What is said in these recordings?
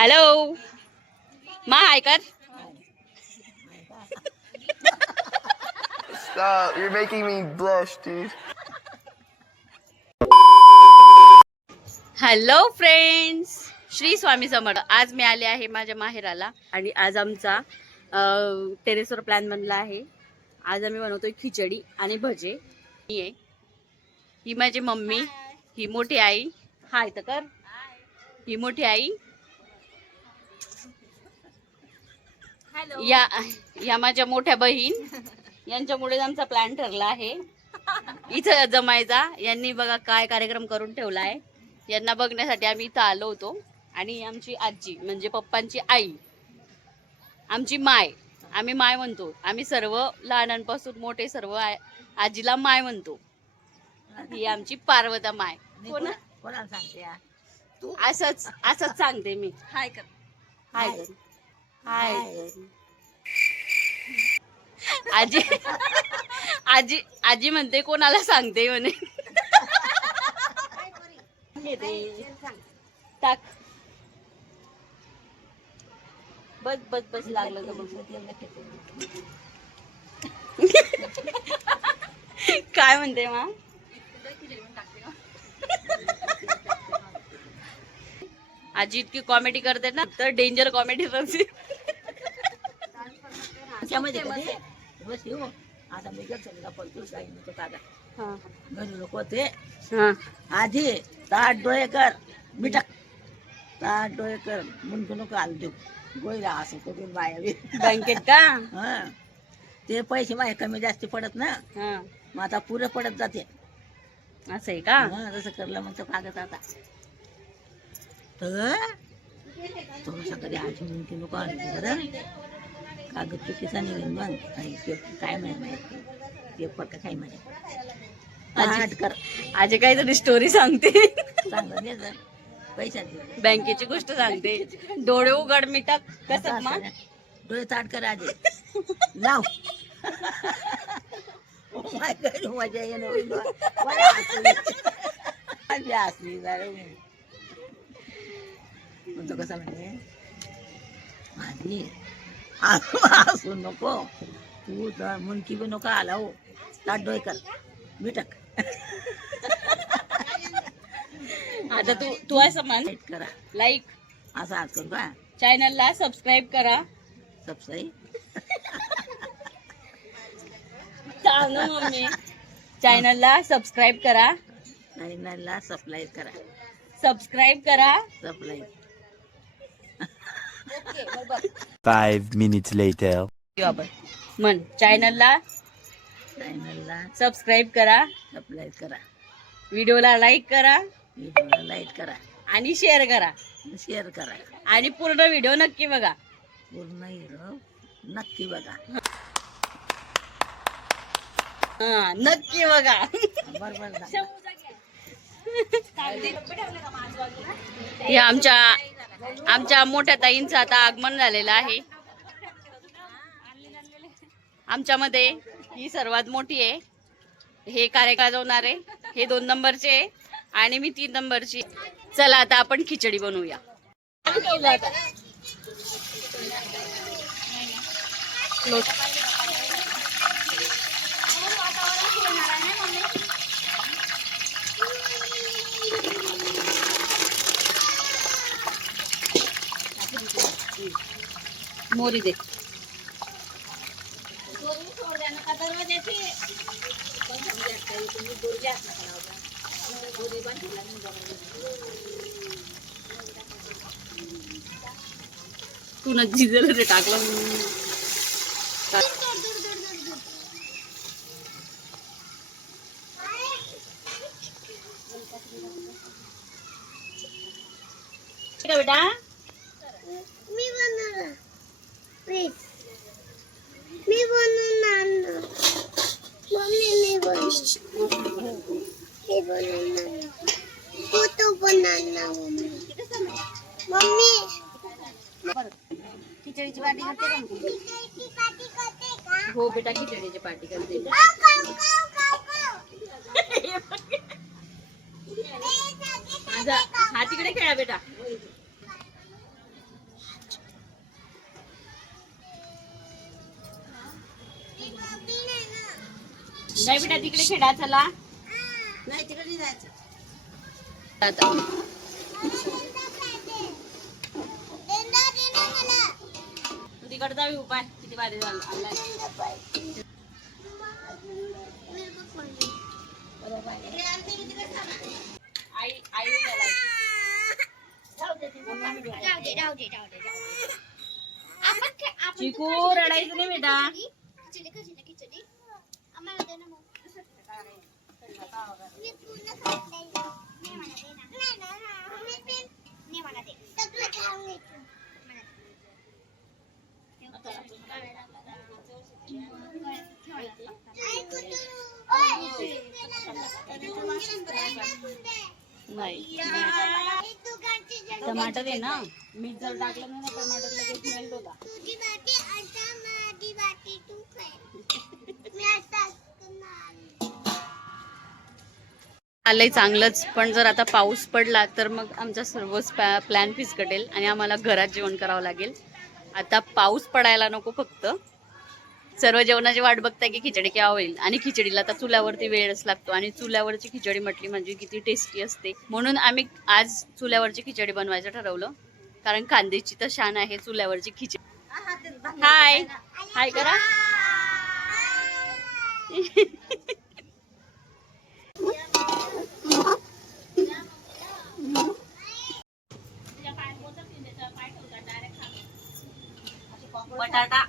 Hello मा हाय कर. Stop, you're making me blush, dude. Hello friends, Shri Swami Samarth. आज मी आले आहे माझ्या माहेराला आणि आज आमचा टेरेसवर प्लॅन बनला आहे. आज आम्ही बनवतोय खिचडी आणि भजे. ही माझी मम्मी, ही मोठी आई. हाय तर कर. ही मोठी आई. या माझ्या मोठ्या बहीण. यांच्यामुळे आमचा प्लॅन ठरला आहे इथं जमायचा. यांनी बघा काय कार्यक्रम करून ठेवला आहे. यांना बघण्यासाठी आम्ही इथं आलो होतो. आणि आमची आजी म्हणजे पप्पांची आई, आमची माय, आम्ही माय म्हणतो. आम्ही सर्व लहानांपासून मोठे सर्व आजीला माय म्हणतो. ही आमची पार्वता माय. कोणाला सांगते तू? असंच सांगते मी. हाय कर. हाय कर. हाय. आजी आजी आजी म्हणते कोणाला सांगते म्हणे. टाक. बस बस बस लागलं तर काय म्हणते मा. आजी इतकी कॉमेडी करते ना, तर डेंजर कॉमेडी करते. आता मी पलतूर जाईन तो कागा हा घरी लोक होते. हा आधी ताट डोळे कर, मिठक ताट डोळे कर, मुंडू नको आल देऊ गोयला असं करून बाया बँकेत का. हा ते पैसे माझे कमी जास्ती पडत ना, हा मग आता पुरे पडत जाते. असं आहे का. जसं करलं मग तो कागद आता तर थोडंसं कधी आधी मुंडू नको आल बरं. कागद चुकीचा निघेल मग काय माहिती पेपर का काय माहिती कर. आजी काहीतरी स्टोरी सांगते. चांगलं नाही जर पैसा बँकेची गोष्ट सांगते. डोळे उघड मिटक कसं मा. डोळे ताट कर आधी लाव. मजा येणं असली म्हणतो कसा म्हणजे आधी असू नको तू तर मुनकी बी नको आला हो. ताट डोळे कर मिटक. आता तू असं म्हण. लाईक करा, लाईक असं आज करू का. चॅनलला सबस्क्राईब करा. सबस्क्राईब सांग मम्मी. चॅनलला सबस्क्राईब करा. चॅनलला सबस्क्राईब करा. सबस्क्राईब करा. Subscribe 5 minutes later. म्हण चॅनलला सबस्क्राईब करा. सबस्क्राईब करा. व्हिडिओला लाईक करा. व्हिडिओला लाईक करा आणि शेअर करा. शेअर करा आणि पूर्ण व्हिडिओ नक्की बघा. पूर्ण हिरो नक्की बघा. हा नक्की बघा. बरोबर हे आमच्या मोठ्या ताईंचं आता आगमन झालेलं आहे. आमच्यामध्ये ही सर्वात मोठी आहे. हे कार्यक्रम गाजवणारे हे 2 नंबरचे आहे आणि मी 3 नंबरची. चला आता आपण खिचडी बनवूया. मोरी दे. तू न झिजलं ते टाकलं. बेटा मी बनवलं. प्लीज मी बनवणार ना. मम्मी मी बनवणार. मी बनवणार. तू तो बनवणार मम्मी. मम्मी खिचडीची पार्टी करते का. खिचडीची पार्टी करते का. हो बेटा खिचडीची पार्टी करते. खाऊ खाऊ खाऊ खाऊ. माझा हा तिकडे खेळा बेटा. जाय बेटा तिकडे खेळा चला. नाही तिकडे नाही जायचं. आता तू तिकडे जावी उपाय किती भारी झाला आणलाय. आई आई उद्याला. चिकू रडायचं नाही बेटा. नाही टमाटर आहे ना, मीठ जर टाकलं नाही ना टमाटर लगेच मेल्ट होता. आलंय चांगलंच, पण जर आता पाऊस पडला तर मग आमचा सर्वच प्लॅन फिसकटेल आणि आम्हाला घरात जेवण करावं लागेल. आता पाऊस पडायला नको फक्त. सर्व जेवणाची वाट बघताय की खिचडी केव्हा होईल, आणि खिचडीला तर चुल्यावरती वेळच लागतो आणि चुल्यावरची खिचडी म्हटली म्हणजे किती टेस्टी असते. म्हणून आम्ही आज चुल्यावरची खिचडी बनवायचं ठरवलं, कारण खानदेशची तर शान आहे चुल्यावरची खिचडी. हाय हाय करा. बटाटा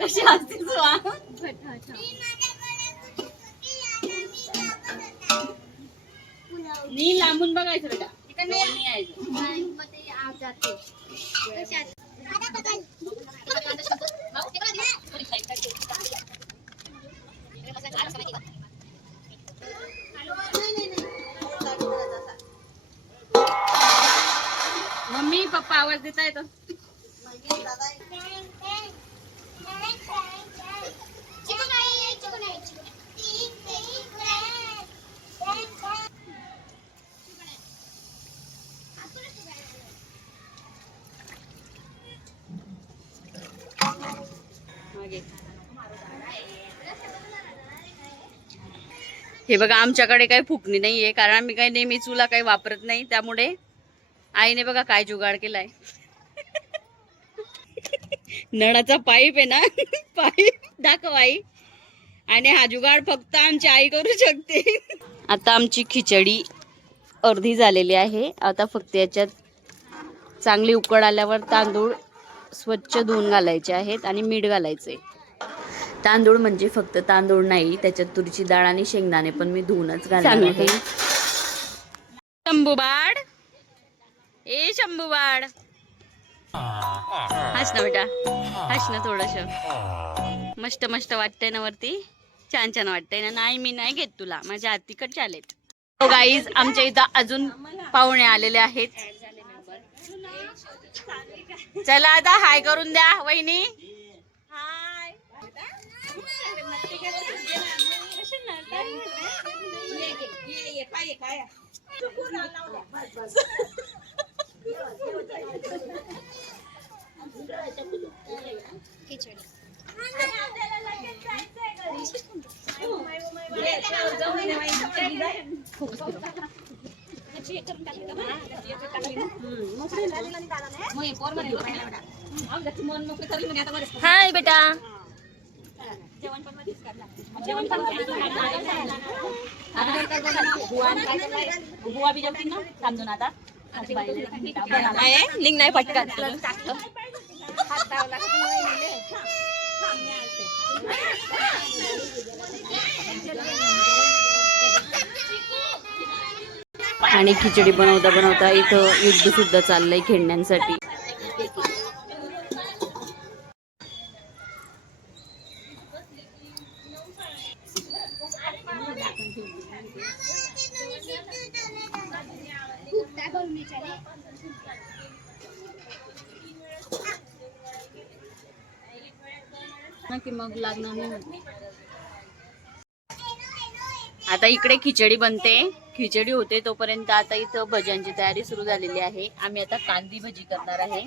कशी असते नी लांबून बघायचं बेटा. नाही यायचं. मम्मी पप्पा आवाज देता येतो. हे बघा आमच्याकडे काही फुकणी नाहीये, कारण आम्ही काही नेहमी चुला काही वापरत नाही. त्यामुळे आईने बघा काय जुगाड केलाय. नळाचा पाईप आहे ना, पाईप दाखव आई. आणि हा जुगाड फक्त आमची आई करू शकते. आता आमची खिचडी अर्धी झालेली आहे. आता फक्त याच्यात चांगली उकळ आल्यावर तांदूळ स्वच्छ धुवून घालायचे आहेत आणि मीठ घालायचे. तांदूळ म्हणजे फक्त तांदूळ नाही, त्याच्यात तुरीची डाळ आणि शेंगदाणे पण मी धुवूनच घालणार आहे. शंभूबाड ए शंभूबाड हस ना बेटा, हस ना थोडस. मस्त मस्त वाटतंय ना वरती, छान छान वाटतंय ना. नाही मी नाही घेत तुला, माझ्या हातीकड चालेत. हो गाईज, आमच्या इथं अजून पाहुणे आलेले आहेत. चला आता हाय करून द्या वहिनी. हाय. हाय बेटा. बुवा बी जेवतील ना समजून आता. निघ नाही पटकन. आणि खिचडी बनवता बनवता इथं युद्ध सुद्धा चाललंय खेळण्यांसाठी. नक्की मग लागणार नाही. आता इकडे खिचडी बनते, खिचडी होते तोपर्यंत आता इथं भज्यांची तयारी सुरू झालेली आहे. आम्ही आता कांदी भजी करणार आहे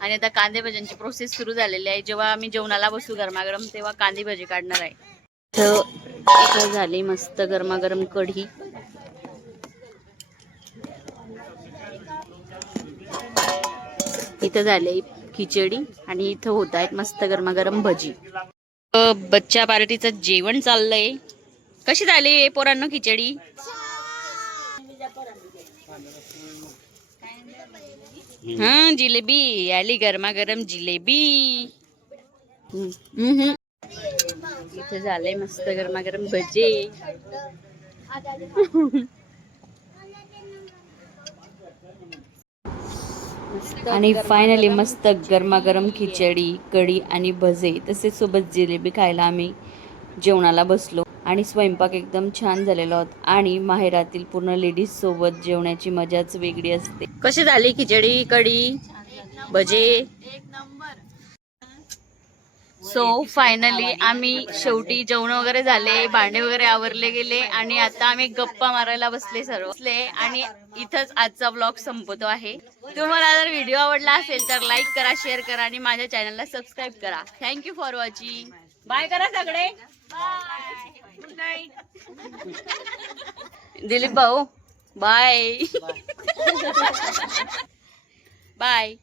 आणि आता कांदे भज्यांची प्रोसेस सुरू झालेली आहे. जेव्हा आम्ही जेवणाला बसू गरमागरम तेव्हा कांदी भजी काढणार आहे. इथं झाली मस्त गरमागरम कढी. इथं झाले खिचडी आणि इथं होत आहेत मस्त गरमागरम भजी. बच्चा पार्टीचं जेवण चाललंय. कशी झाली पोरांनो खिचडी? हा जिलेबी आली, गरमागरम जिलेबी. इथे झालंय मस्त गरमागरम भजे. आणि फायनली मस्त गरमागरम खिचडी, कढी आणि भजे तसेच सोबत जिलेबी खायला आम्ही जेवणाला बसलो. आणि स्वयंपाक एकदम छान झालेला होता आणि माहेरातील पूर्ण लेडीज सोबत जेवण्याची मजाच वेगळी असते. कशी झाली खिचडी, कढी, भजे? सो फायनली आम्ही शेवटी जेवण वगैरे झाले, भांडे वगैरे आवरले गेले आणि आता आम्ही गप्पा मारायला बसले आणि इथंच आजचा ब्लॉग संपतो आहे. तुम्हाला जर व्हिडिओ आवडला असेल तर लाईक करा, शेअर करा आणि माझ्या चॅनलला सबस्क्राईब करा. Thank you for watching. बाय करा सगळे. Good night. दिलीप भाऊ बाय. बाय.